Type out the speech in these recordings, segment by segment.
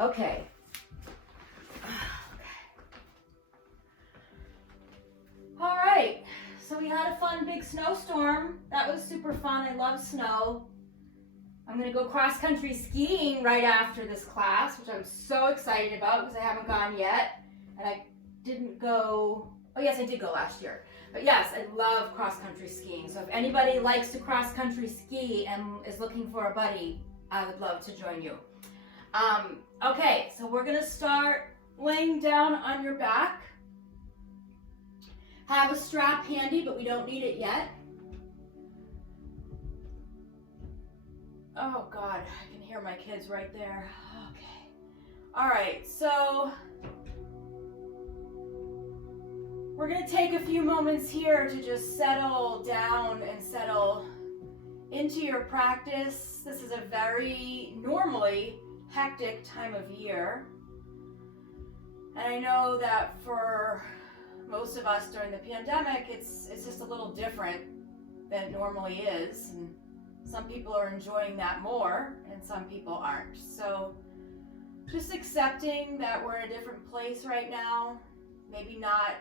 Okay. All right. So we had a fun big snowstorm. That was super fun. I love snow. I'm going to go cross-country skiing right after this class, which I'm so excited about because I haven't gone yet. And I didn't go, oh yes, I did go last year. But yes, I love cross-country skiing. So if anybody likes to cross-country ski and is looking for a buddy, I would love to join you. Okay, so we're going to start laying down on your back. Have a strap handy, but we don't need it yet. Oh God, I can hear my kids right there. Okay. All right, so we're gonna take a few moments here to just settle down and settle into your practice. This is a very normally hectic time of year. And I know that for most of us during the pandemic, it's just a little different than it normally is. And some people are enjoying that more and some people aren't. So just accepting that we're in a different place right now, maybe not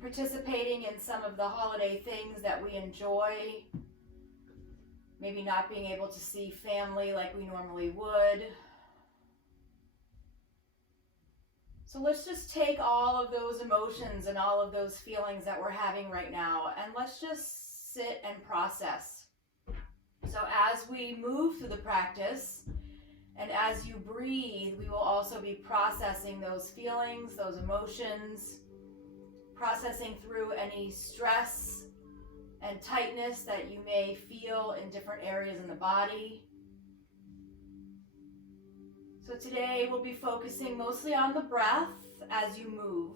participating in some of the holiday things that we enjoy, maybe not being able to see family like we normally would. So let's just take all of those emotions and all of those feelings that we're having right now, and let's just sit and process. So as we move through the practice, and as you breathe, we will also be processing those feelings, those emotions, processing through any stress and tightness that you may feel in different areas in the body. So today we'll be focusing mostly on the breath as you move.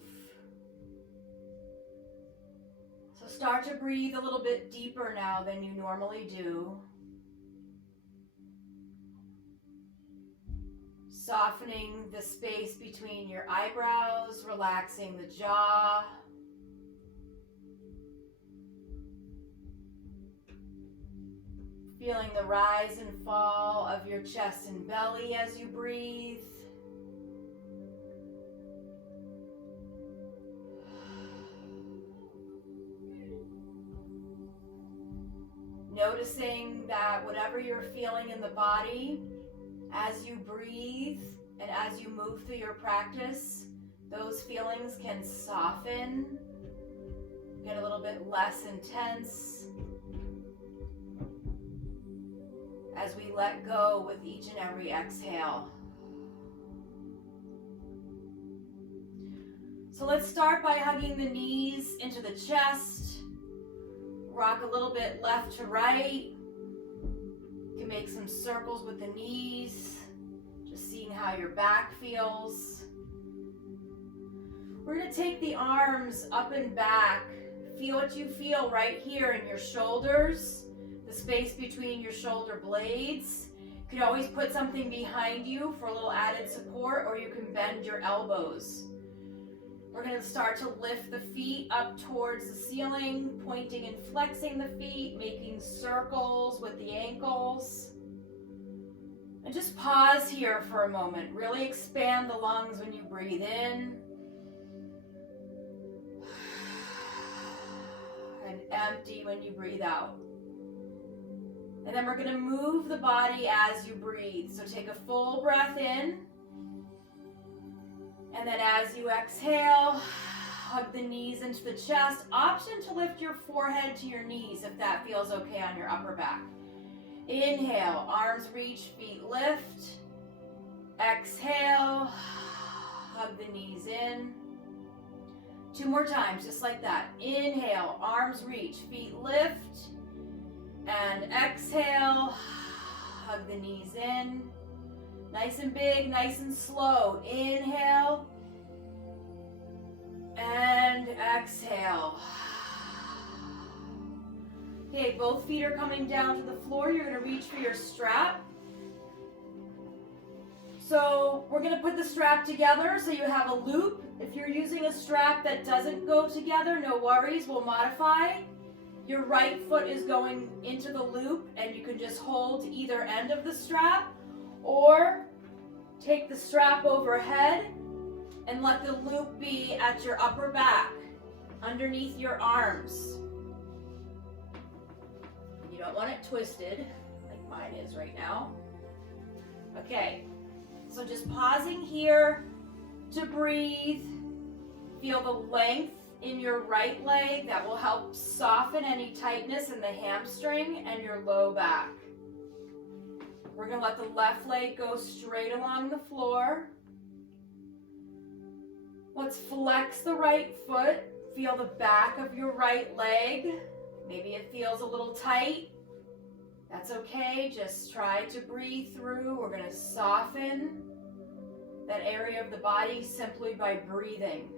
So start to breathe a little bit deeper now than you normally do. Softening the space between your eyebrows, relaxing the jaw. Feeling the rise and fall of your chest and belly as you breathe. Noticing that whatever you're feeling in the body, as you breathe and as you move through your practice, those feelings can soften, get a little bit less intense as we let go with each and every exhale. So let's start by hugging the knees into the chest. Rock a little bit left to right. You can make some circles with the knees, just seeing how your back feels. We're going to take the arms up and back. Feel what you feel right here in your shoulders, the space between your shoulder blades. You can always put something behind you for a little added support, or you can bend your elbows. We're going to start to lift the feet up towards the ceiling, pointing and flexing the feet, making circles with the ankles. And just pause here for a moment. Really expand the lungs when you breathe in. And empty when you breathe out. And then we're going to move the body as you breathe. So take a full breath in. And then as you exhale, hug the knees into the chest. Option to lift your forehead to your knees if that feels okay on your upper back. Inhale, arms reach, feet lift. Exhale, hug the knees in. 2 more times, just like that. Inhale, arms reach, feet lift. And exhale, hug the knees in. Nice and big, nice and slow. Inhale. And exhale. Okay, both feet are coming down to the floor. You're going to reach for your strap. So we're going to put the strap together so you have a loop. If you're using a strap that doesn't go together, no worries, we'll modify. Your right foot is going into the loop and you can just hold either end of the strap, or Take the strap overhead and let the loop be at your upper back, underneath your arms. You don't want it twisted, like mine is right now. Okay, so just pausing here to breathe. Feel the length in your right leg. That will help soften any tightness in the hamstring and your low back. We're going to let the left leg go straight along the floor. Let's flex the right foot. Feel the back of your right leg. Maybe it feels a little tight. That's okay. Just try to breathe through. We're going to soften that area of the body simply by breathing.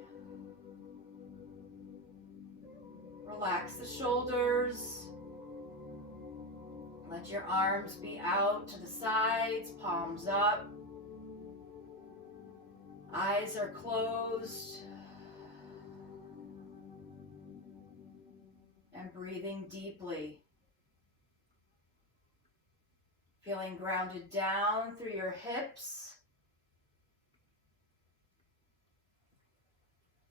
Relax the shoulders. Let your arms be out to the sides, palms up. Eyes are closed. And breathing deeply. Feeling grounded down through your hips.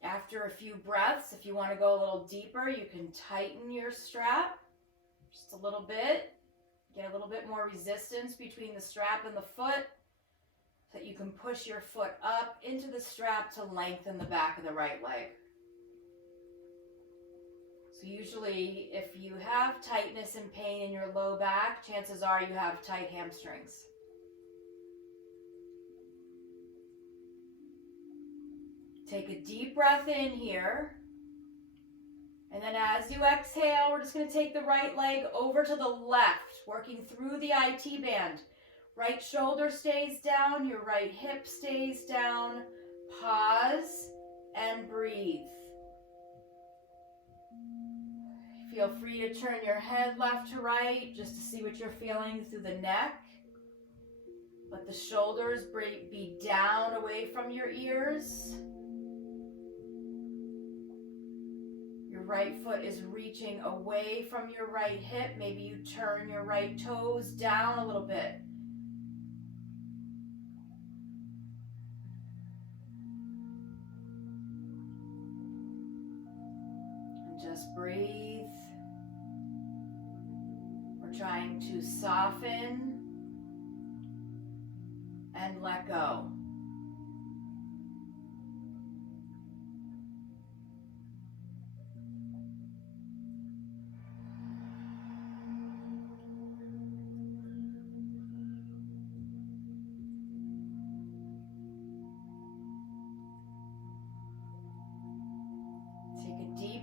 After a few breaths, if you want to go a little deeper, you can tighten your strap just a little bit. Get a little bit more resistance between the strap and the foot so that you can push your foot up into the strap to lengthen the back of the right leg. So usually if you have tightness and pain in your low back, chances are you have tight hamstrings. Take a deep breath in here. And then as you exhale, we're just going to take the right leg over to the left, working through the IT band. Right shoulder stays down, your right hip stays down. Pause and breathe. Feel free to turn your head left to right just to see what you're feeling through the neck. Let the shoulders be down away from your ears. Right foot is reaching away from your right hip. Maybe you turn your right toes down a little bit. And just breathe. We're trying to soften and let go.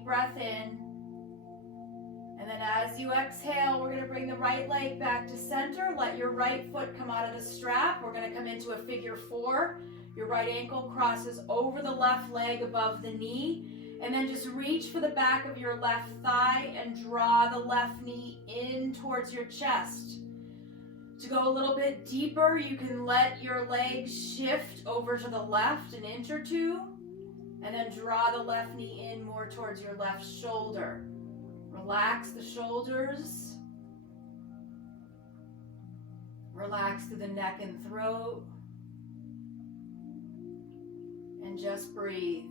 Breath in, and then as you exhale, we're going to bring the right leg back to center. Let your right foot come out of the strap. We're going to come into a figure 4. Your right ankle crosses over the left leg above the knee, and then just reach for the back of your left thigh and draw the left knee in towards your chest. To go a little bit deeper, you can let your legs shift over to the left an inch or two. And then draw the left knee in more towards your left shoulder. Relax the shoulders. Relax through the neck and throat. And just breathe.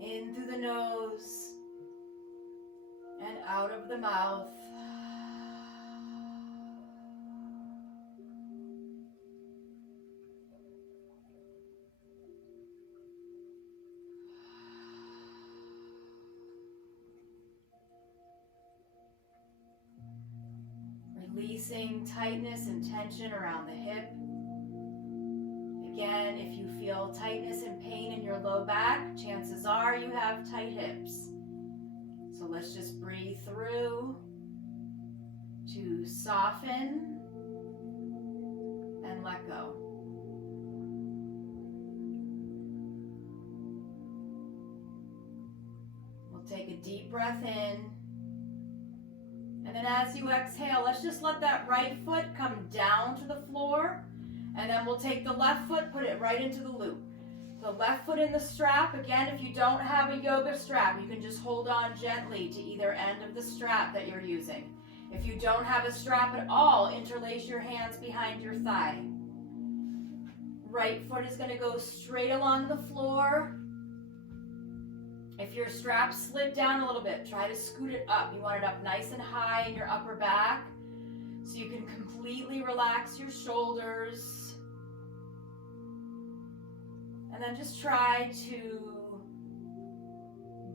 In through the nose and out of the mouth. Releasing tightness and tension around the hip. Again, if you feel tightness and pain in your low back, chances are you have tight hips. So let's just breathe through to soften and let go. We'll take a deep breath in. And then as you exhale, let's just let that right foot come down to the floor. And then we'll take the left foot, put it right into the loop. The left foot in the strap. Again, if you don't have a yoga strap, you can just hold on gently to either end of the strap that you're using. If you don't have a strap at all, interlace your hands behind your thigh. Right foot is going to go straight along the floor. If your strap slid down a little bit, try to scoot it up. You want it up nice and high in your upper back so you can completely relax your shoulders. And then just try to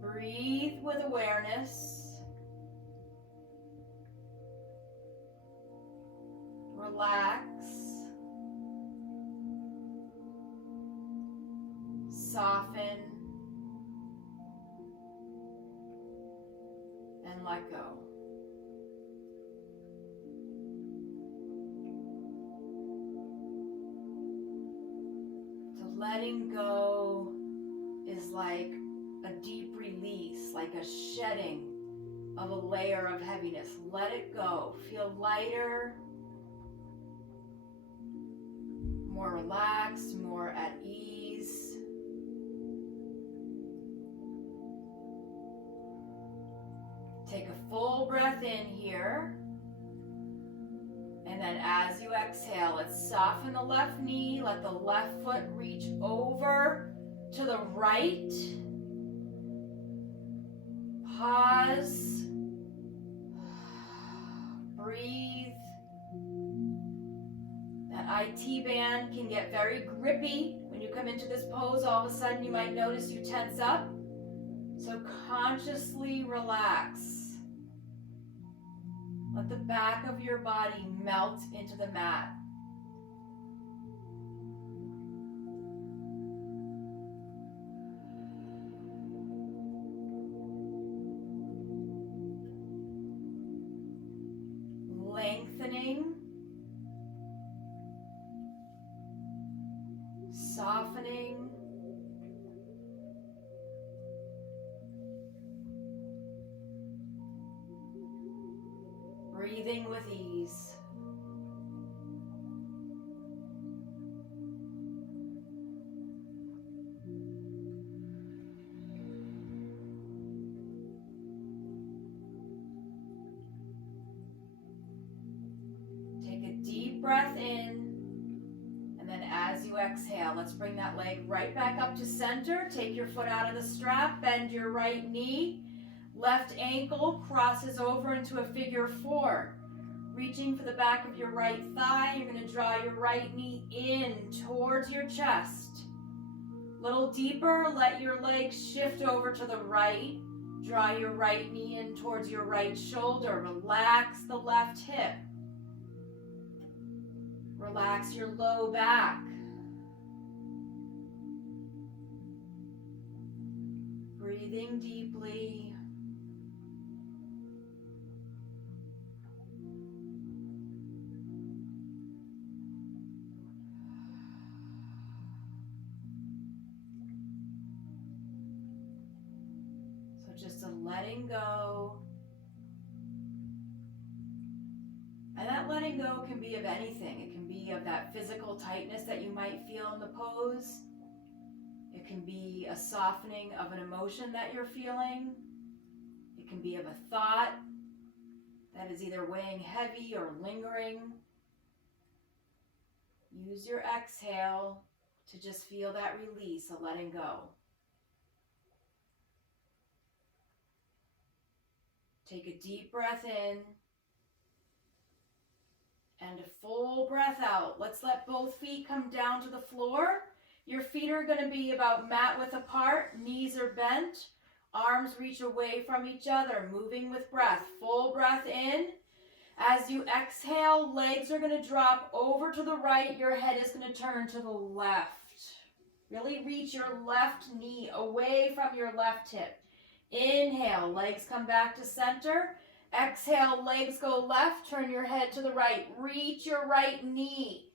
breathe with awareness. Relax. Soften. And let go. So letting go is like a deep release, like a shedding of a layer of heaviness. Let it go. Feel lighter, more relaxed, more at ease. Take a full breath in here. And then as you exhale, let's soften the left knee. Let the left foot reach over to the right. Pause. Breathe. That IT band can get very grippy. When you come into this pose, all of a sudden you might notice you tense up. So consciously relax. Let the back of your body melt into the mat. Lengthening. Softening. Breathing with ease. Take a deep breath in, and then as you exhale, let's bring that leg right back up to center. Take your foot out of the strap, bend your right knee. Left ankle crosses over into a figure four. Reaching for the back of your right thigh, you're going to draw your right knee in towards your chest. A little deeper, let your legs shift over to the right. Draw your right knee in towards your right shoulder. Relax the left hip. Relax your low back. Breathing deeply. Just a letting go. And that letting go can be of anything. It can be of that physical tightness that you might feel in the pose. It can be a softening of an emotion that you're feeling. It can be of a thought that is either weighing heavy or lingering. Use your exhale to just feel that release, a letting go. Take a deep breath in and a full breath out. Let's let both feet come down to the floor. Your feet are going to be about mat width apart. Knees are bent. Arms reach away from each other, moving with breath. Full breath in. As you exhale, legs are going to drop over to the right. Your head is going to turn to the left. Really reach your left knee away from your left hip. Inhale, legs come back to center. Exhale, legs go left. Turn your head to the right. Reach your right knee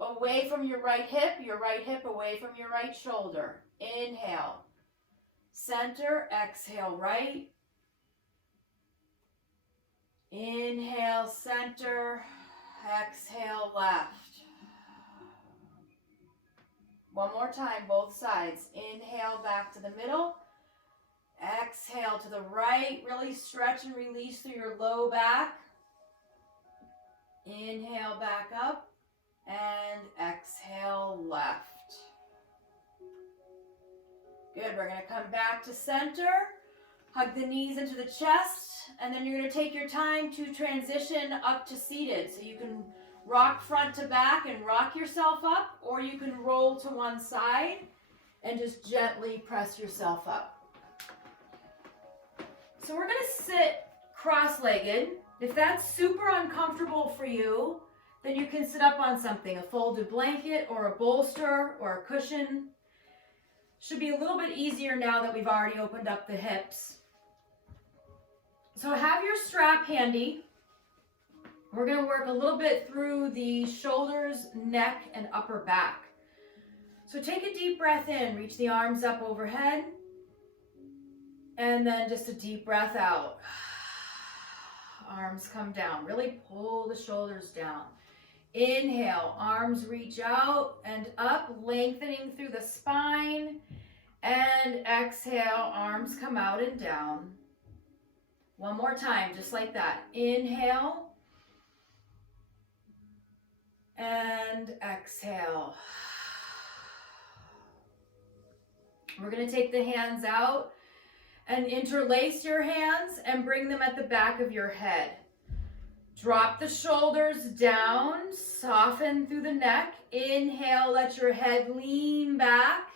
away from your right hip away from your right shoulder. Inhale, center, exhale, right. Inhale, center, exhale, left. One more time, both sides. Inhale, back to the middle. Exhale to the right. Really stretch and release through your low back. Inhale back up and exhale left. Good, we're gonna come back to center, hug the knees into the chest, and then you're gonna take your time to transition up to seated. So you can rock front to back and rock yourself up, or you can roll to one side and just gently press yourself up. So we're gonna sit cross-legged. If that's super uncomfortable for you, then you can sit up on something, a folded blanket or a bolster or a cushion. Should be a little bit easier now that we've already opened up the hips. So have your strap handy. We're going to work a little bit through the shoulders, neck, and upper back. So take a deep breath in, reach the arms up overhead, and then just a deep breath out. Arms come down, really pull the shoulders down. Inhale, arms reach out and up, lengthening through the spine. And exhale, arms come out and down. One more time, just like that. Inhale. And exhale. We're going to take the hands out and interlace your hands and bring them at the back of your head. Drop the shoulders down, soften through the neck. Inhale, let your head lean back,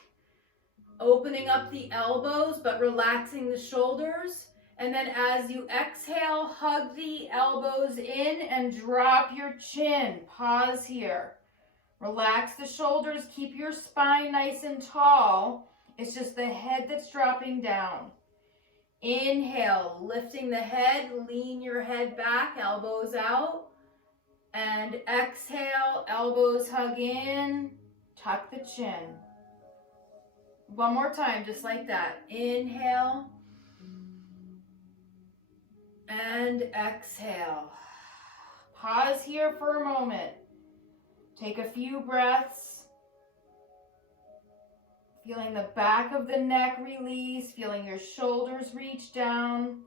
opening up the elbows but relaxing the shoulders. And then as you exhale, hug the elbows in and drop your chin. Pause here. Relax the shoulders, keep your spine nice and tall. It's just the head that's dropping down. Inhale, lifting the head, lean your head back, elbows out. And exhale, elbows hug in, tuck the chin. One more time, just like that. Inhale. And exhale. Pause here for a moment. Take a few breaths. Feeling the back of the neck release, feeling your shoulders reach down.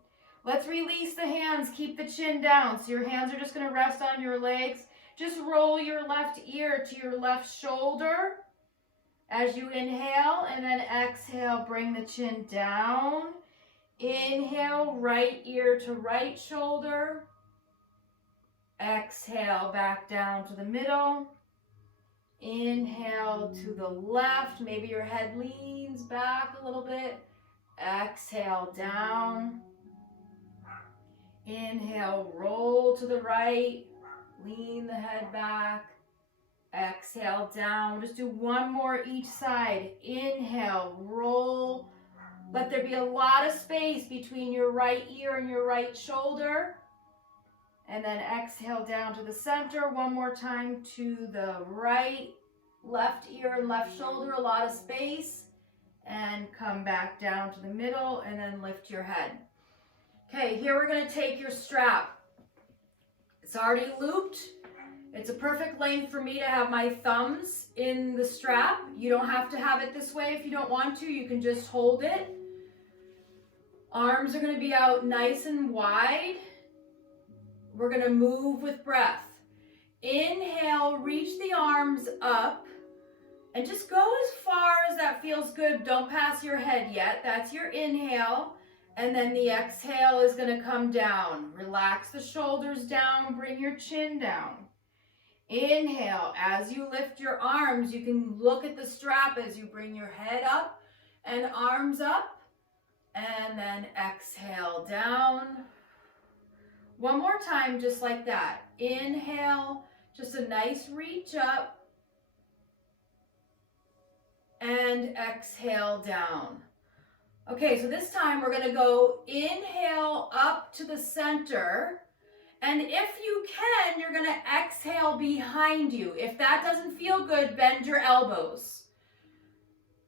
Let's release the hands, keep the chin down. So your hands are just going to rest on your legs. Just roll your left ear to your left shoulder as you inhale, and then exhale, bring the chin down. Inhale, right ear to right shoulder. Exhale, back down to the middle. Inhale to the left. Maybe your head leans back a little bit. Exhale, down. Inhale, roll to the right. Lean the head back. Exhale, down. Just do one more each side. Inhale, roll. Let there be a lot of space between your right ear and your right shoulder. And then exhale down to the center. One more time to the right, left ear and left shoulder, a lot of space. And come back down to the middle and then lift your head. Okay, here we're going to take your strap. It's already looped. It's a perfect length for me to have my thumbs in the strap. You don't have to have it this way if you don't want to. You can just hold it. Arms are going to be out nice and wide. We're going to move with breath. Inhale, reach the arms up and just go as far as that feels good. Don't pass your head yet. That's your inhale. And then the exhale is going to come down. Relax the shoulders down. Bring your chin down. Inhale. As you lift your arms, you can look at the strap as you bring your head up and arms up. And then exhale down. One more time, just like that. Inhale, just a nice reach up. And exhale down. Okay, so this time we're going to go inhale up to the center. And if you can, you're going to exhale behind you. If that doesn't feel good, bend your elbows.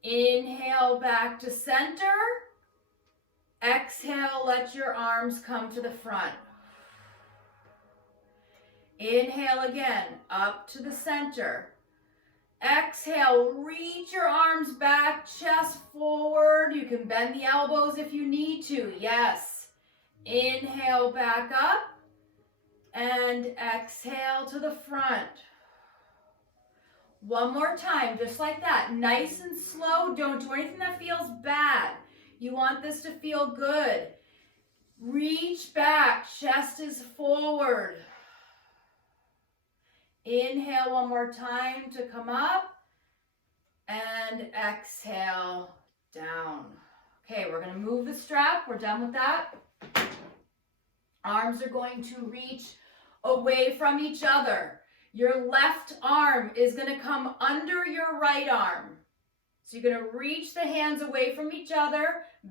Inhale back to center. Exhale, let your arms come to the front. Inhale again, up to the center. Exhale, reach your arms back, chest forward. You can bend the elbows if you need to. Yes. Inhale back up. And exhale to the front. One more time, just like that. Nice and slow. Don't do anything that feels bad. You want this to feel good. Reach back, chest is forward. Inhale one more time to come up. And exhale down. Okay, we're going to move the strap. We're done with that. Arms are going to reach away from each other. Your left arm is going to come under your right arm. So you're going to reach the hands away from each other,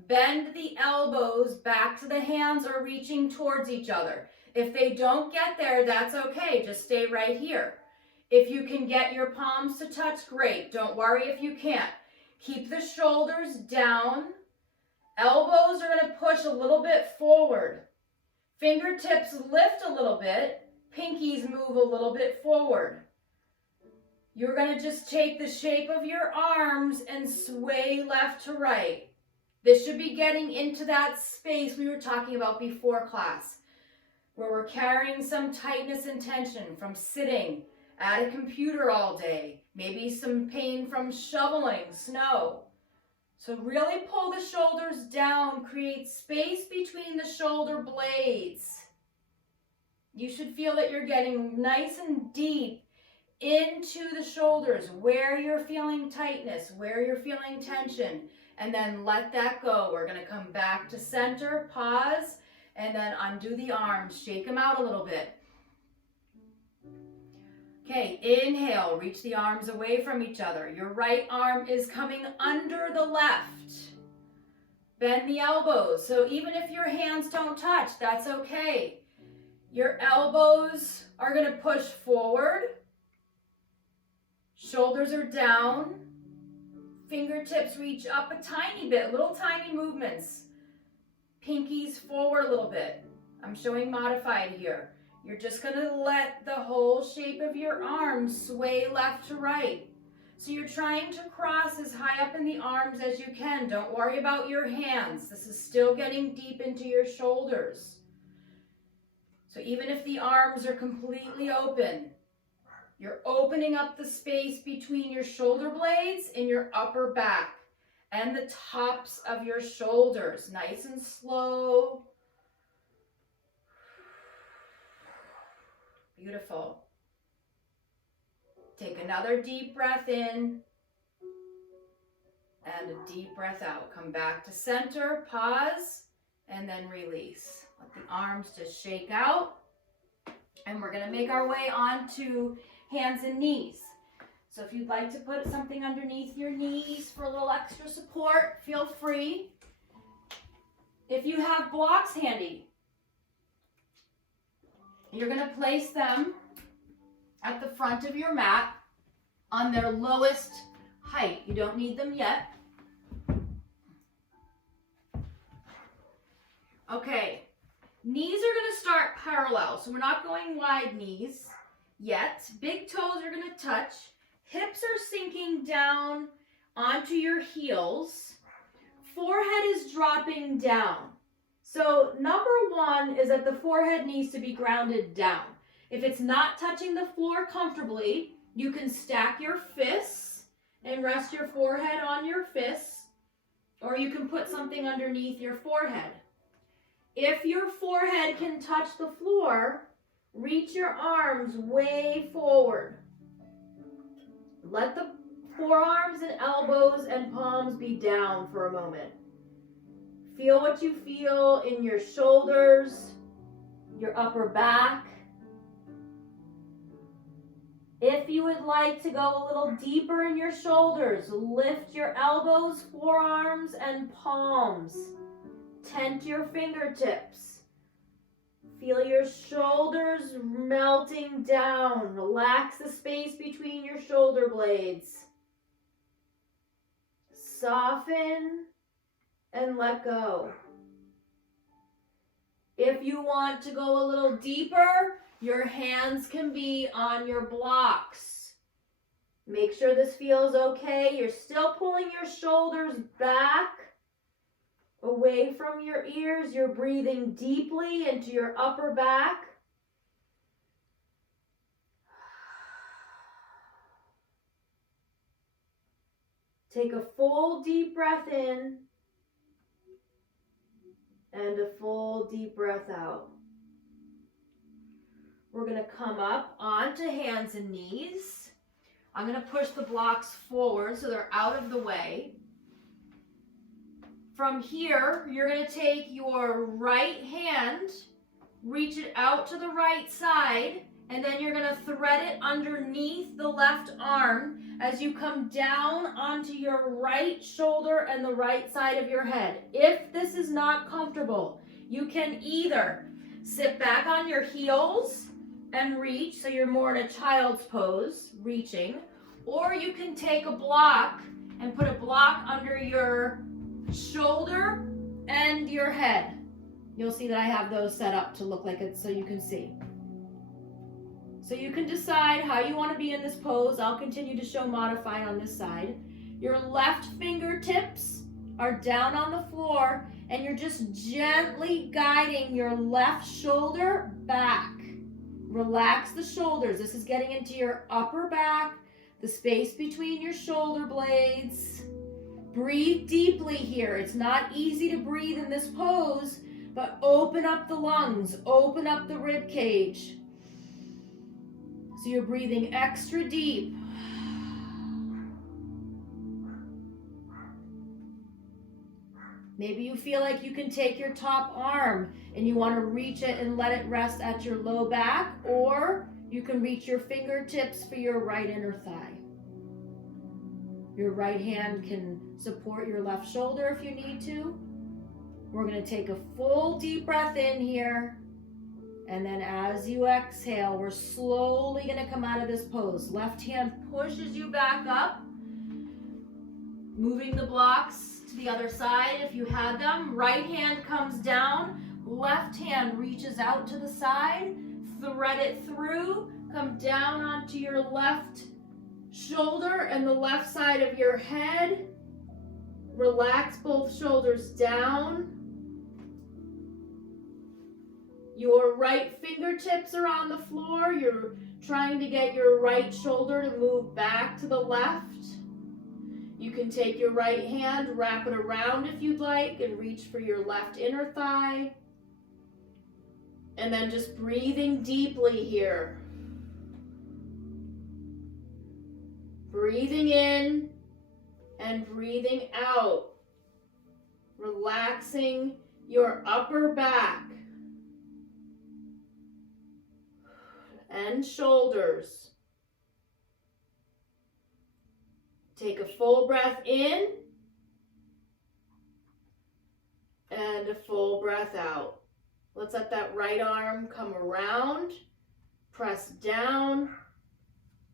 bend the elbows back to the hands or reaching towards each other. If they don't get there, that's okay. Just stay right here. If you can get your palms to touch, great. Don't worry if you can't. Keep the shoulders down. Elbows are going to push a little bit forward. Fingertips lift a little bit. Pinkies move a little bit forward. You're going to just take the shape of your arms and sway left to right. This should be getting into that space we were talking about before class, where we're carrying some tightness and tension from sitting at a computer all day, maybe some pain from shoveling snow. So really pull the shoulders down, create space between the shoulder blades. You should feel that you're getting nice and deep into the shoulders, where you're feeling tightness, where you're feeling tension, and then let that go. We're going to come back to center, pause, and then undo the arms, shake them out a little bit. Okay, inhale, reach the arms away from each other. Your right arm is coming under the left. Bend the elbows. So even if your hands don't touch, that's okay. Your elbows are going to push forward. Shoulders are down. Fingertips reach up a tiny bit, little tiny movements. Pinkies forward a little bit. I'm showing modified here. You're just going to let the whole shape of your arms sway left to right. So you're trying to cross as high up in the arms as you can. Don't worry about your hands. This is still getting deep into your shoulders. So even if the arms are completely open, you're opening up the space between your shoulder blades and your upper back and the tops of your shoulders. Nice and slow. Beautiful. Take another deep breath in and a deep breath out. Come back to center, pause, and then release. Let the arms just shake out. And we're going to make our way onto hands and knees. So if you'd like to put something underneath your knees for a little extra support, feel free. If you have blocks handy, you're going to place them at the front of your mat on their lowest height. You don't need them yet. Okay, knees are going to start parallel, so we're not going wide knees yet. Big toes are going to touch. Hips are sinking down onto your heels. Forehead is dropping down. So number one is that the forehead needs to be grounded down. If it's not touching the floor comfortably, you can stack your fists and rest your forehead on your fists, or you can put something underneath your forehead. If your forehead can touch the floor, reach your arms way forward. Let the forearms and elbows and palms be down for a moment. Feel what you feel in your shoulders, your upper back. If you would like to go a little deeper in your shoulders, lift your elbows, forearms, and palms. Tent your fingertips. Feel your shoulders melting down. Relax the space between your shoulder blades. Soften and let go. If you want to go a little deeper, your hands can be on your blocks. Make sure this feels okay. You're still pulling your shoulders back, away from your ears. You're breathing deeply into your upper back. Take a full deep breath in and a full deep breath out. We're going to come up onto hands and knees. I'm going to push the blocks forward so they're out of the way. From here, you're going to take your right hand, reach it out to the right side, and then you're going to thread it underneath the left arm as you come down onto your right shoulder and the right side of your head. If this is not comfortable, you can either sit back on your heels and reach, so you're more in a child's pose, reaching, or you can take a block and put a block under your shoulder and your head. You'll see that I have those set up to look like it so you can see. So you can decide how you want to be in this pose. I'll continue to show modified on this side. Your left fingertips are down on the floor and you're just gently guiding your left shoulder back. Relax the shoulders. This is getting into your upper back, the space between your shoulder blades. Breathe deeply here. It's not easy to breathe in this pose, but open up the lungs, open up the rib cage. So you're breathing extra deep. Maybe you feel like you can take your top arm and you want to reach it and let it rest at your low back, or you can reach your fingertips for your right inner thigh. Your right hand can support your left shoulder if you need to. We're going to take a full deep breath in here. And then as you exhale, we're slowly going to come out of this pose. Left hand pushes you back up. Moving the blocks to the other side if you had them. Right hand comes down. Left hand reaches out to the side. Thread it through. Come down onto your left shoulder and the left side of your head. Relax both shoulders down. Your right fingertips are on the floor. You're trying to get your right shoulder to move back to the left. You can take your right hand, wrap it around if you'd like, and reach for your left inner thigh. And then just breathing deeply here. Breathing in and breathing out. Relaxing your upper back and shoulders. Take a full breath in and a full breath out. Let's let that right arm come around, press down,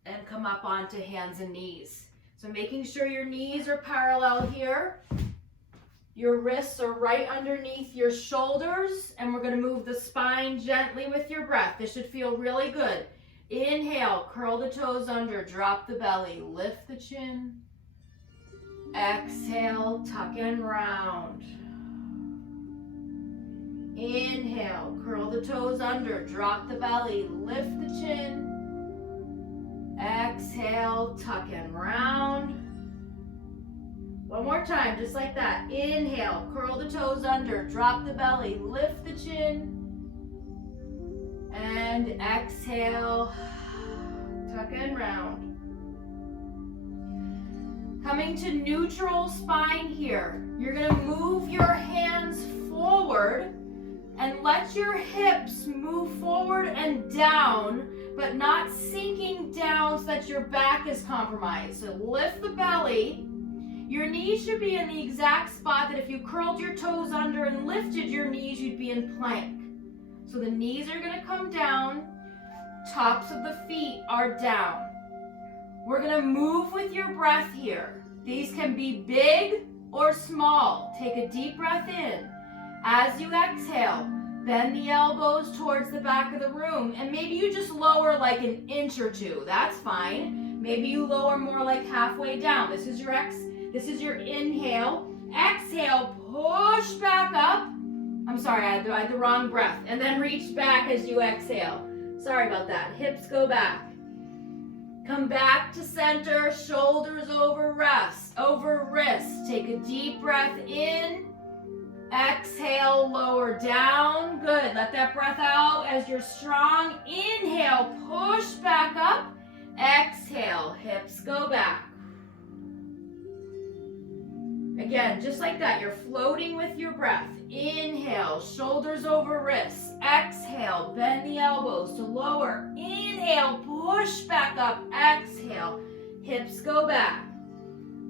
and come up onto hands and knees. So making sure your knees are parallel here. Your wrists are right underneath your shoulders, and we're going to move the spine gently with your breath. This should feel really good. Inhale, curl the toes under, drop the belly, lift the chin. Exhale, tuck and round. Inhale, curl the toes under, drop the belly, lift the chin. Exhale, tuck and round. One more time, just like that. Inhale, curl the toes under, drop the belly, lift the chin. And exhale, tuck and round. Coming to neutral spine here. You're gonna move your hands forward and let your hips move forward and down, but not sinking down so that your back is compromised. So lift the belly. Your knees should be in the exact spot that if you curled your toes under and lifted your knees, you'd be in plank. So the knees are going to come down, tops of the feet are down. We're going to move with your breath here. These can be big or small. Take a deep breath in. As you exhale, bend the elbows towards the back of the room, and maybe you just lower like an inch or two. That's fine. Maybe you lower more like halfway down. This is your inhale. Exhale, push back up. I'm sorry, I had the wrong breath. And then reach back as you exhale. Sorry about that. Hips go back. Come back to center, shoulders over wrists. Take a deep breath in. Exhale, lower down. Good. Let that breath out as you're strong. Inhale, push back up. Exhale, hips go back. Again, just like that, you're floating with your breath. Inhale, shoulders over wrists. Exhale, bend the elbows to lower. Inhale, push back up. Exhale, hips go back.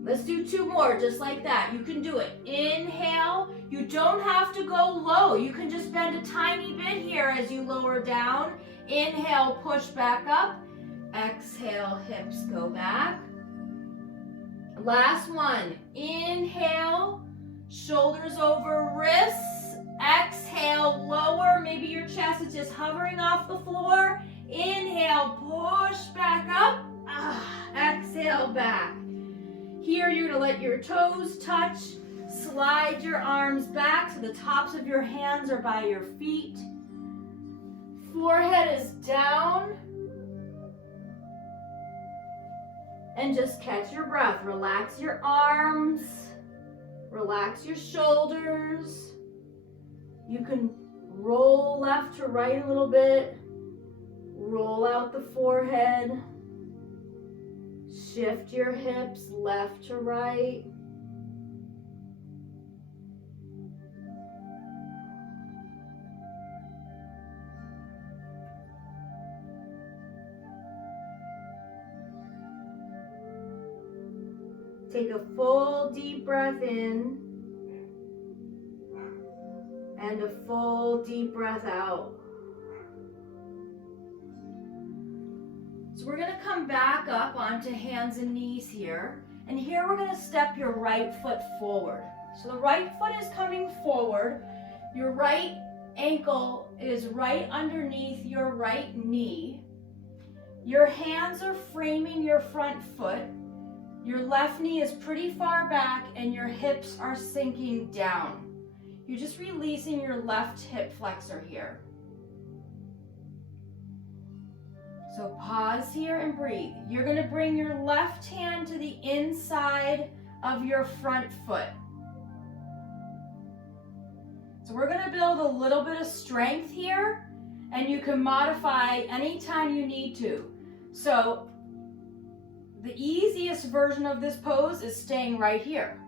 Let's do 2 more, just like that. You can do it. Inhale. You don't have to go low. You can just bend a tiny bit here as you lower down. Inhale, push back up. Exhale, hips go back. Last one. Inhale, shoulders over wrists. Exhale, lower. Maybe your chest is just hovering off the floor. Inhale, push back up. Exhale, back. Here, you're going to let your toes touch. Slide your arms back so the tops of your hands are by your feet. Forehead is down. And just catch your breath. Relax your arms. Relax your shoulders. You can roll left to right a little bit. Roll out the forehead. Shift your hips left to right. Take a full deep breath in and a full deep breath out. So we're going to come back up onto hands and knees here. And here we're going to step your right foot forward. So the right foot is coming forward. Your right ankle is right underneath your right knee. Your hands are framing your front foot. Your left knee is pretty far back and your hips are sinking down. You're just releasing your left hip flexor here. So pause here and breathe. You're going to bring your left hand to the inside of your front foot. So we're going to build a little bit of strength here, and you can modify anytime you need to. So the easiest version of this pose is staying right here.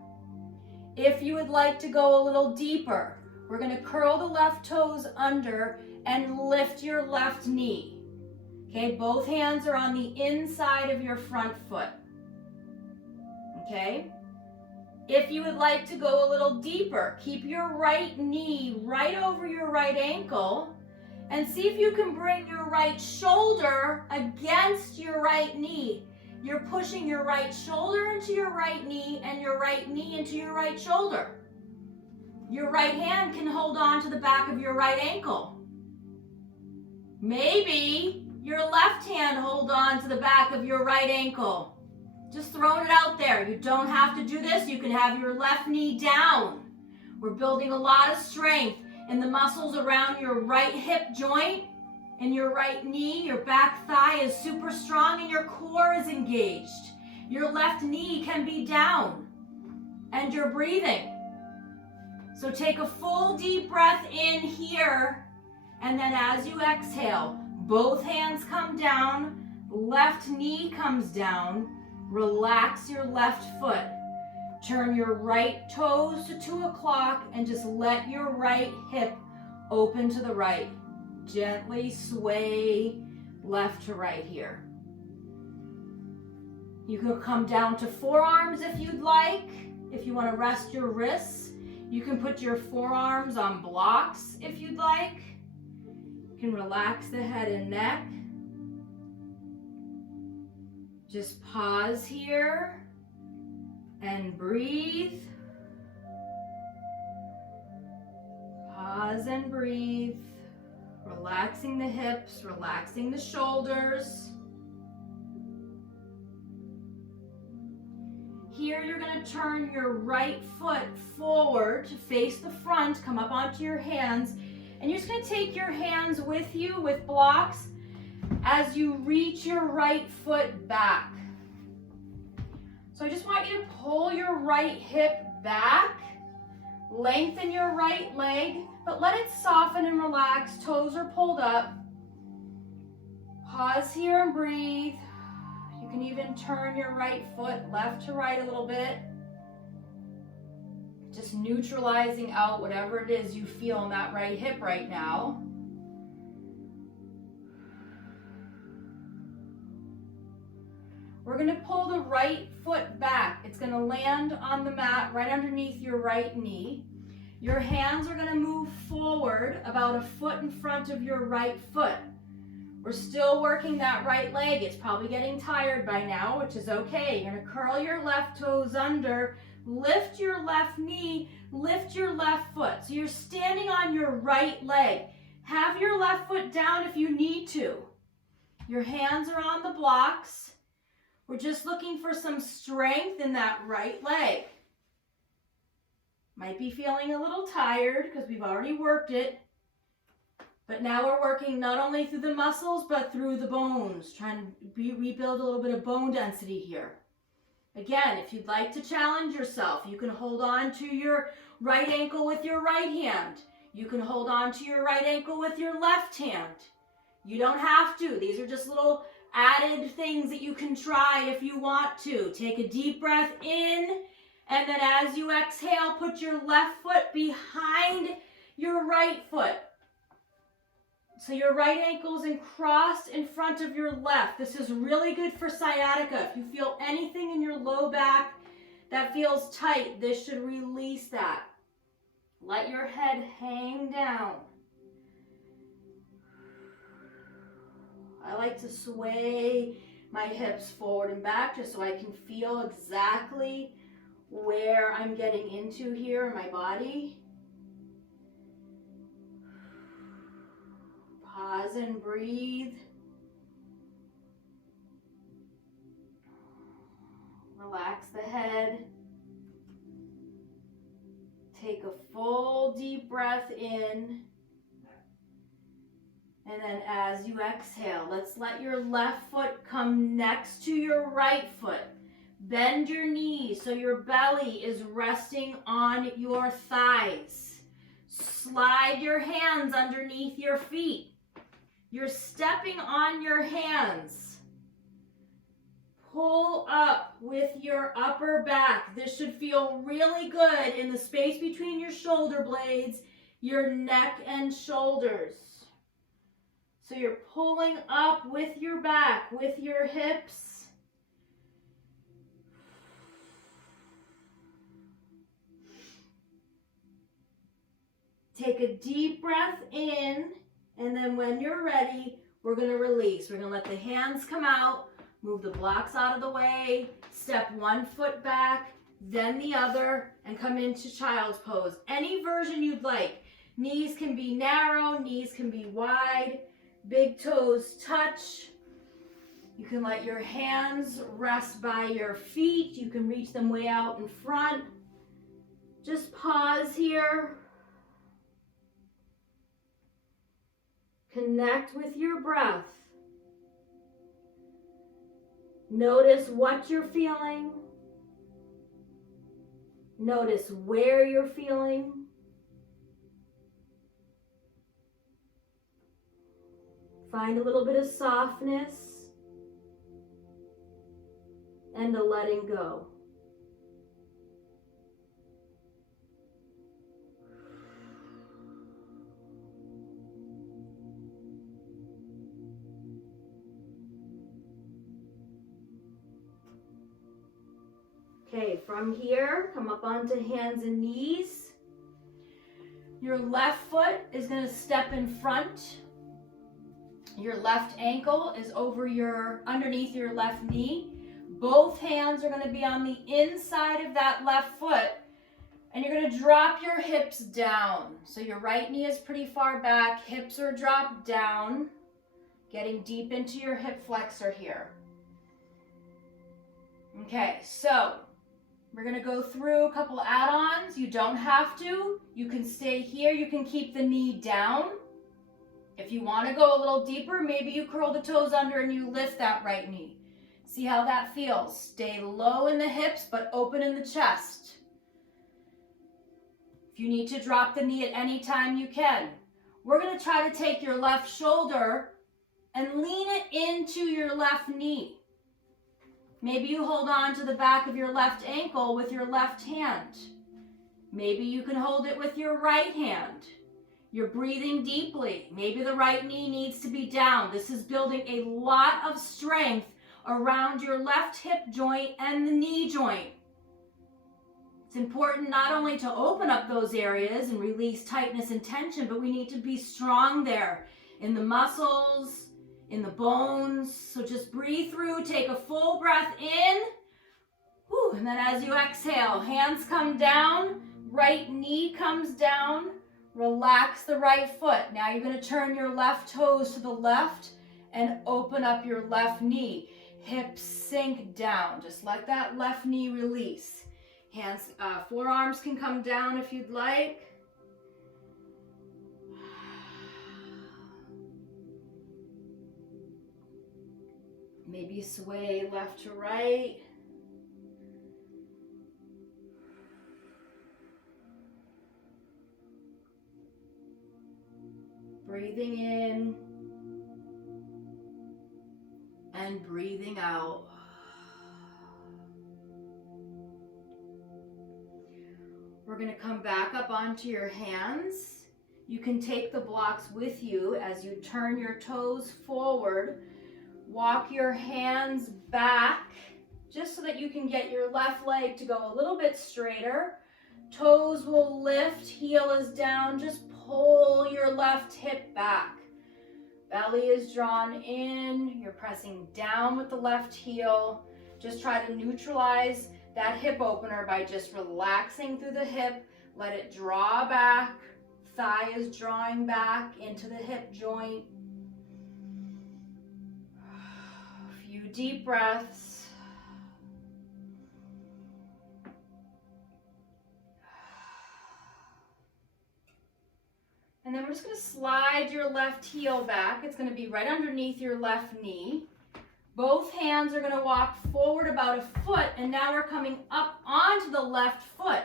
If you would like to go a little deeper, we're going to curl the left toes under and lift your left knee. Okay, both hands are on the inside of your front foot. Okay? If you would like to go a little deeper, keep your right knee right over your right ankle and see if you can bring your right shoulder against your right knee. You're pushing your right shoulder into your right knee and your right knee into your right shoulder. Your right hand can hold on to the back of your right ankle. Maybe your left hand hold on to the back of your right ankle. Just throwing it out there. You don't have to do this. You can have your left knee down. We're building a lot of strength in the muscles around your right hip joint and your right knee. Your back thigh is super strong and your core is engaged. Your left knee can be down and you're breathing. So take a full deep breath in here, and then as you exhale, both hands come down, left knee comes down, relax your left foot. Turn your right toes to 2 o'clock and just let your right hip open to the right. Gently sway left to right here. You can come down to forearms if you'd like. If you want to rest your wrists, you can put your forearms on blocks if you'd like. You can relax the head and neck. Just pause here and breathe. Pause and breathe. Relaxing the hips, relaxing the shoulders. Here you're going to turn your right foot forward to face the front, come up onto your hands, and you're just going to take your hands with you with blocks, as you reach your right foot back. So I just want you to pull your right hip back, lengthen your right leg, but let it soften and relax. Toes are pulled up. Pause here and breathe. You can even turn your right foot left to right a little bit. Just neutralizing out whatever it is you feel in that right hip right now. We're going to pull the right foot back. It's going to land on the mat right underneath your right knee. Your hands are going to move forward about a foot in front of your right foot. We're still working that right leg. It's probably getting tired by now, which is okay. You're going to curl your left toes under, lift your left knee, lift your left foot. So you're standing on your right leg. Have your left foot down if you need to. Your hands are on the blocks. We're just looking for some strength in that right leg. Might be feeling a little tired because we've already worked it. But now we're working not only through the muscles, but through the bones, trying to rebuild a little bit of bone density here. Again, if you'd like to challenge yourself, you can hold on to your right ankle with your right hand. You can hold on to your right ankle with your left hand. You don't have to. These are just little added things that you can try if you want to. Take a deep breath in, and then as you exhale, put your left foot behind your right foot. So your right ankle is crossed in front of your left. This is really good for sciatica. If you feel anything in your low back that feels tight, this should release that. Let your head hang down. I like to sway my hips forward and back just so I can feel exactly where I'm getting into here in my body. Pause and breathe. Relax the head. Take a full deep breath in. And then as you exhale, let's let your left foot come next to your right foot. Bend your knees so your belly is resting on your thighs. Slide your hands underneath your feet. You're stepping on your hands. Pull up with your upper back. This should feel really good in the space between your shoulder blades, your neck and shoulders. So you're pulling up with your back, with your hips. Take a deep breath in, and then when you're ready, we're going to release. We're going to let the hands come out, move the blocks out of the way, step one foot back, then the other, and come into child's pose. Any version you'd like. Knees can be narrow, knees can be wide. Big toes touch. You can let your hands rest by your feet. You can reach them way out in front. Just pause here. Connect with your breath. Notice what you're feeling. Notice where you're feeling. Find a little bit of softness and a letting go. Okay, from here, come up onto hands and knees. Your left foot is going to step in front. Your left ankle is underneath your left knee. Both hands are going to be on the inside of that left foot, and you're going to drop your hips down. So your right knee is pretty far back, hips are dropped down, getting deep into your hip flexor here. Okay, so we're going to go through a couple add-ons. You don't have to. You can stay here. You can keep the knee down. If you want to go a little deeper, maybe you curl the toes under and you lift that right knee. See how that feels. Stay low in the hips, but open in the chest. If you need to drop the knee at any time, you can. We're going to try to take your left shoulder and lean it into your left knee. Maybe you hold on to the back of your left ankle with your left hand. Maybe you can hold it with your right hand. You're breathing deeply. Maybe the right knee needs to be down. This is building a lot of strength around your left hip joint and the knee joint. It's important not only to open up those areas and release tightness and tension, but we need to be strong there in the muscles, in the bones. So just breathe through, take a full breath in. Whew, and then as you exhale, hands come down, right knee comes down. Relax the right foot. Now you're going to turn your left toes to the left and open up your left knee. Hips sink down. Just let that left knee release. Hands, forearms can come down if you'd like. Maybe sway left to right. Breathing in and breathing out. We're going to come back up onto your hands. You can take the blocks with you as you turn your toes forward. Walk your hands back just so that you can get your left leg to go a little bit straighter. Toes will lift, heel is down. Just pull your left hip back. Belly is drawn in. You're pressing down with the left heel. Just try to neutralize that hip opener by just relaxing through the hip. Let it draw back. Thigh is drawing back into the hip joint. A few deep breaths. And then we're just going to slide your left heel back. It's going to be right underneath your left knee. Both hands are going to walk forward about a foot, and now we're coming up onto the left foot.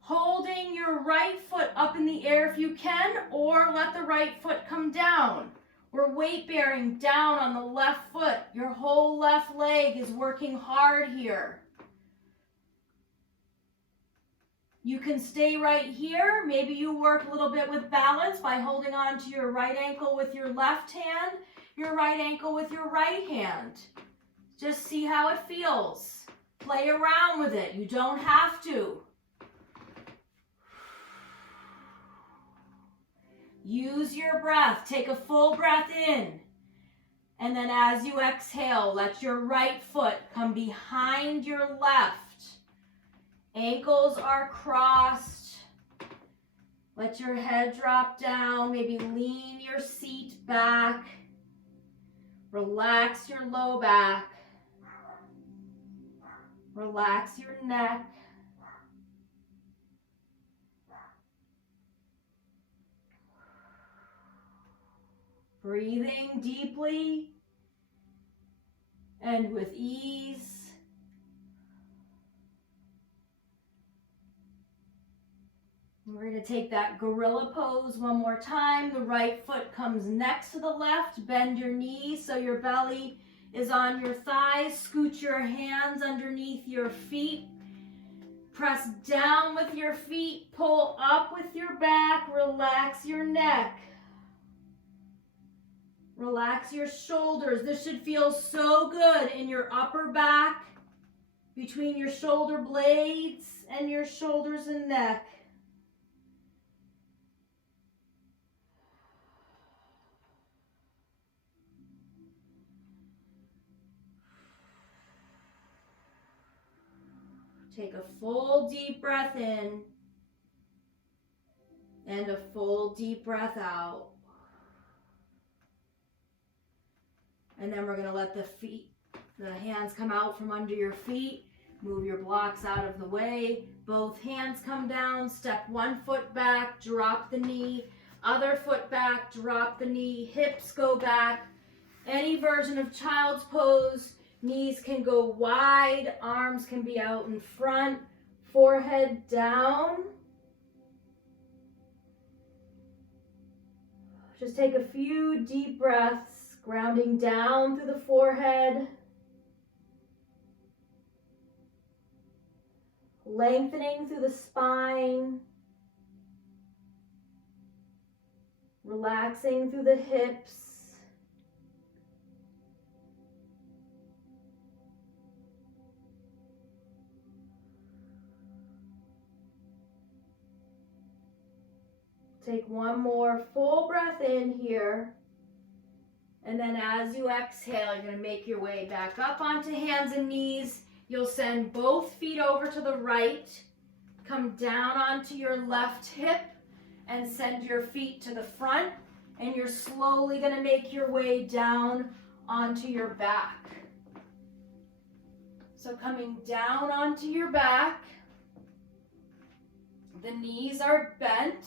Holding your right foot up in the air if you can, or let the right foot come down. We're weight bearing down on the left foot. Your whole left leg is working hard here. You can stay right here. Maybe you work a little bit with balance by holding on to your right ankle with your left hand, your right ankle with your right hand. Just see how it feels. Play around with it. You don't have to. Use your breath. Take a full breath in. And then as you exhale, let your right foot come behind your left. Ankles are crossed. Let your head drop down. Maybe lean your seat back. Relax your low back. Relax your neck. Breathing deeply and with ease. We're going to take that gorilla pose one more time. The right foot comes next to the left. Bend your knees so your belly is on your thighs. Scoot your hands underneath your feet. Press down with your feet. Pull up with your back. Relax your neck. Relax your shoulders. This should feel so good in your upper back, between your shoulder blades and your shoulders and neck. Take a full deep breath in and a full deep breath out. And then we're going to let the hands come out from under your feet. Move your blocks out of the way. Both hands come down. Step one foot back. Drop the knee. Other foot back, drop the knee, hips go back. Any version of child's pose, knees can go wide, arms can be out in front, forehead down. Just take a few deep breaths, grounding down through the forehead. Lengthening through the spine. Relaxing through the hips. Take one more full breath in here. And then as you exhale, you're going to make your way back up onto hands and knees. You'll send both feet over to the right. Come down onto your left hip and send your feet to the front. And you're slowly going to make your way down onto your back. So coming down onto your back. The knees are bent.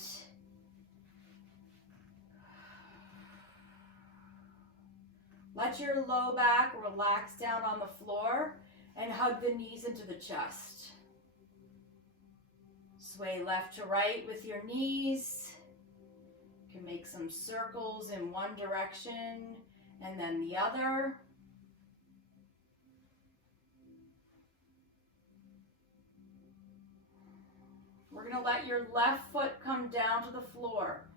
Let your low back relax down on the floor and hug the knees into the chest. Sway left to right with your knees. You can make some circles in one direction and then the other. We're going to let your left foot come down to the floor.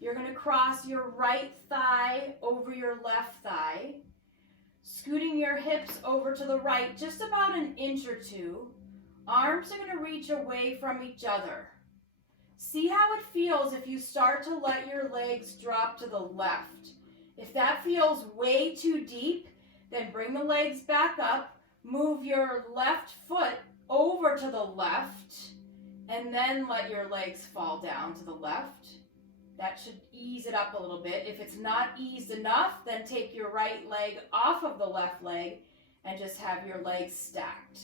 You're going to cross your right thigh over your left thigh, scooting your hips over to the right just about an inch or two. Arms are going to reach away from each other. See how it feels if you start to let your legs drop to the left. If that feels way too deep, then bring the legs back up, move your left foot over to the left, and then let your legs fall down to the left. That should ease it up a little bit. If it's not eased enough, then take your right leg off of the left leg and just have your legs stacked.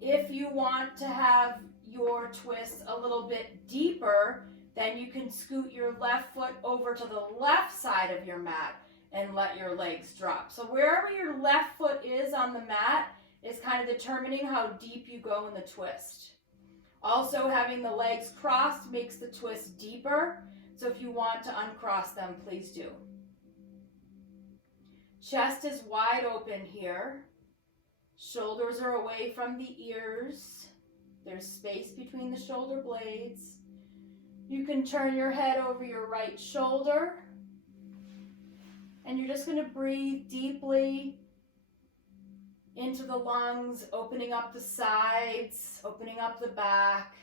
If you want to have your twist a little bit deeper, then you can scoot your left foot over to the left side of your mat and let your legs drop. So wherever your left foot is on the mat is kind of determining how deep you go in the twist. Also, having the legs crossed makes the twist deeper. So if you want to uncross them, please do. Chest is wide open here. Shoulders are away from the ears. There's space between the shoulder blades. You can turn your head over your right shoulder. And you're just going to breathe deeply into the lungs, opening up the sides, opening up the back.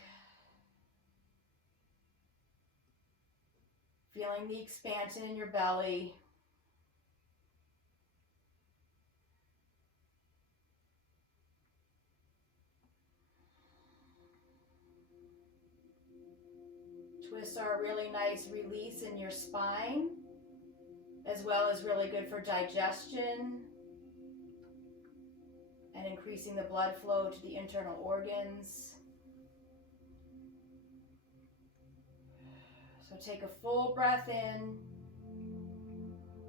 Feeling the expansion in your belly. Twists are a really nice release in your spine, as well as really good for digestion and increasing the blood flow to the internal organs. So take a full breath in,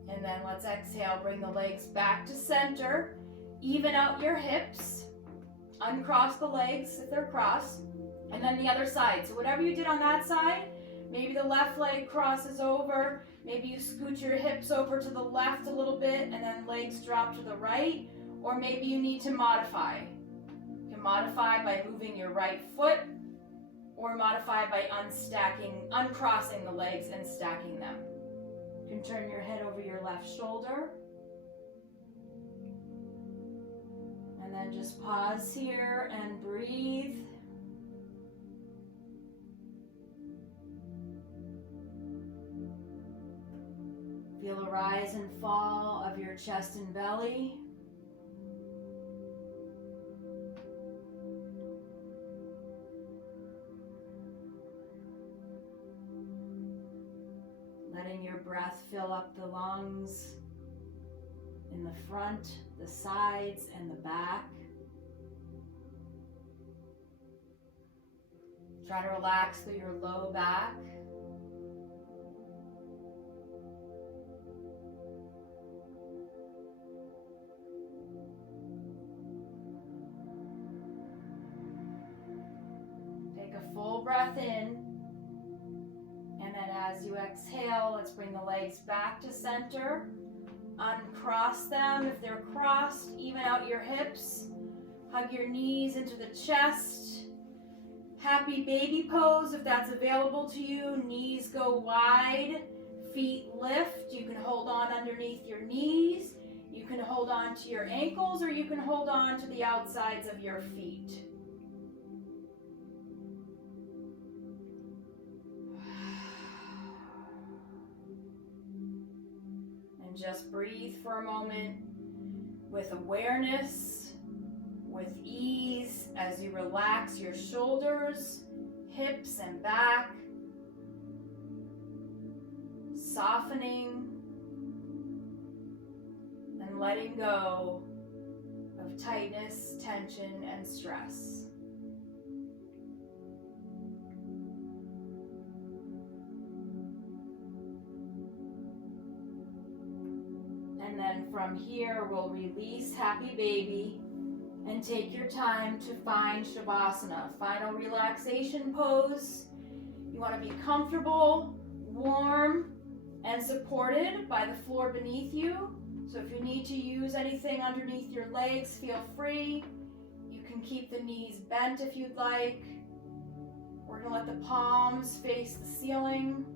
and then let's exhale. Bring the legs back to center. Even out your hips. Uncross the legs if they're crossed. And then the other side. So whatever you did on that side, maybe the left leg crosses over. Maybe you scoot your hips over to the left a little bit and then legs drop to the right. Or maybe you need to modify. You can modify by moving your right foot, or modify by uncrossing the legs and stacking them. You can turn your head over your left shoulder. And then just pause here and breathe. Feel a rise and fall of your chest and belly. Letting your breath fill up the lungs in the front, the sides, and the back. Try to relax through your low back. you exhale, let's bring the legs back to center. Uncross them if they're crossed. Even out your hips. Hug your knees into the chest. Happy baby pose if that's available to you. Knees go wide. Feet lift. You can hold on underneath your knees. You can hold on to your ankles, or you can hold on to the outsides of your feet. And just breathe for a moment with awareness, with ease, as you relax your shoulders, hips, and back, softening and letting go of tightness, tension, and stress. And then from here, we'll release Happy Baby and take your time to find Shavasana, final relaxation pose. You want to be comfortable, warm, and supported by the floor beneath you. So if you need to use anything underneath your legs, feel free. You can keep the knees bent if you'd like. We're going to let the palms face the ceiling.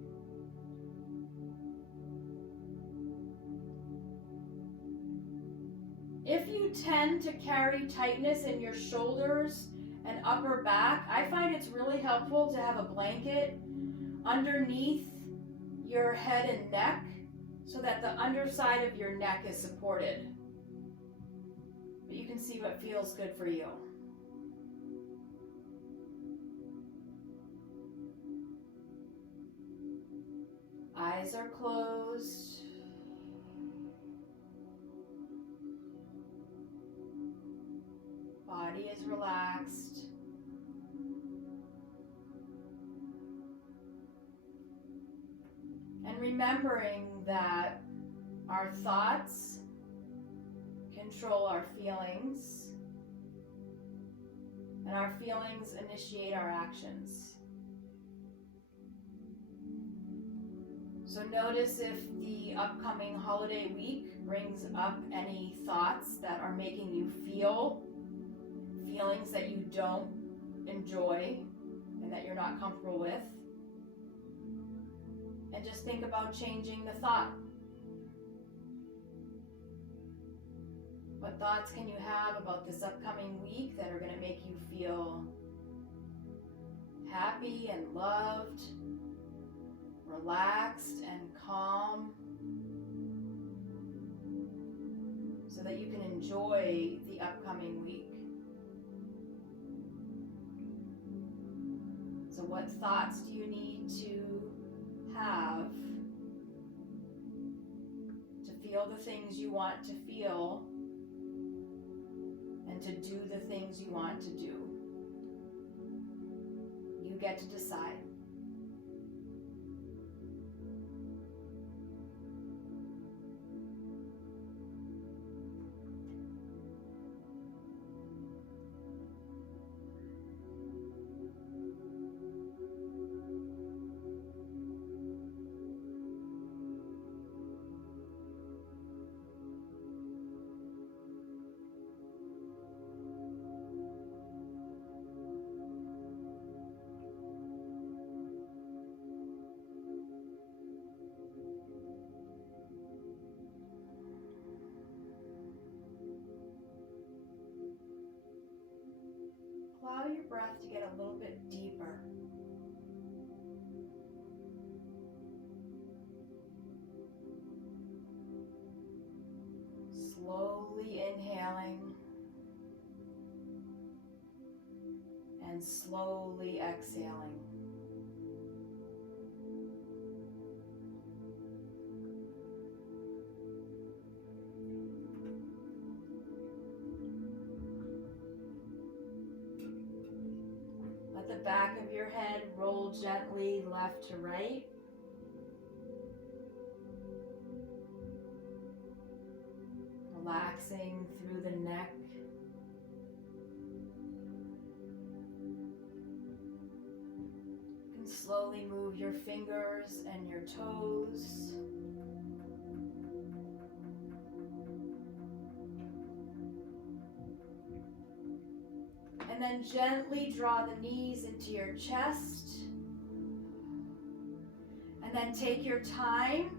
If you tend to carry tightness in your shoulders and upper back, I find it's really helpful to have a blanket underneath your head and neck so that the underside of your neck is supported. But you can see what feels good for you. Eyes are closed. Body is relaxed. And remembering that our thoughts control our feelings, and our feelings initiate our actions. So notice if the upcoming holiday week brings up any thoughts that are making you feel feelings that you don't enjoy and that you're not comfortable with. And just think about changing the thought. What thoughts can you have about this upcoming week that are going to make you feel happy and loved, relaxed and calm, so that you can enjoy the upcoming week? So what thoughts do you need to have to feel the things you want to feel and to do the things you want to do? You get to decide. Allow your breath to get a little bit deeper. Slowly inhaling and slowly exhaling. Let the back of your head roll gently left to right. Relaxing through the neck. You can Slowly move your fingers and your toes. And then gently draw the knees into your chest. And then take your time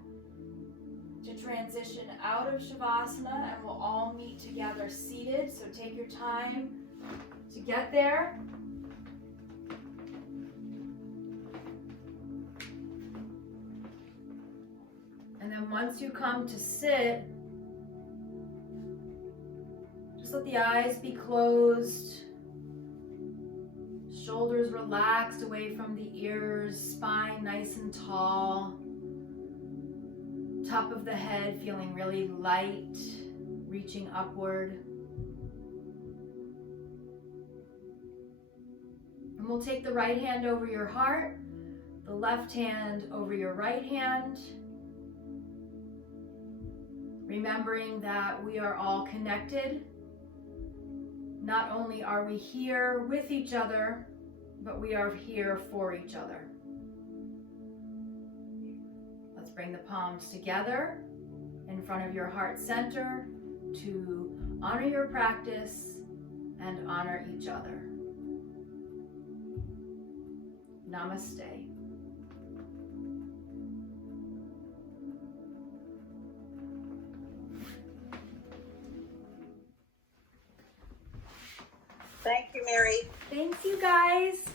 to transition out of Shavasana, and we'll all meet together seated. So take your time to get there. And then once you come to sit, just let the eyes be closed. Shoulders relaxed away from the ears, spine nice and tall. Top of the head feeling really light, reaching upward. And we'll take the right hand over your heart, the left hand over your right hand. Remembering that we are all connected. Not only are we here with each other, but we are here for each other. Let's bring the palms together in front of your heart center to honor your practice and honor each other. Namaste. Thank you, Mary. Thanks, you guys.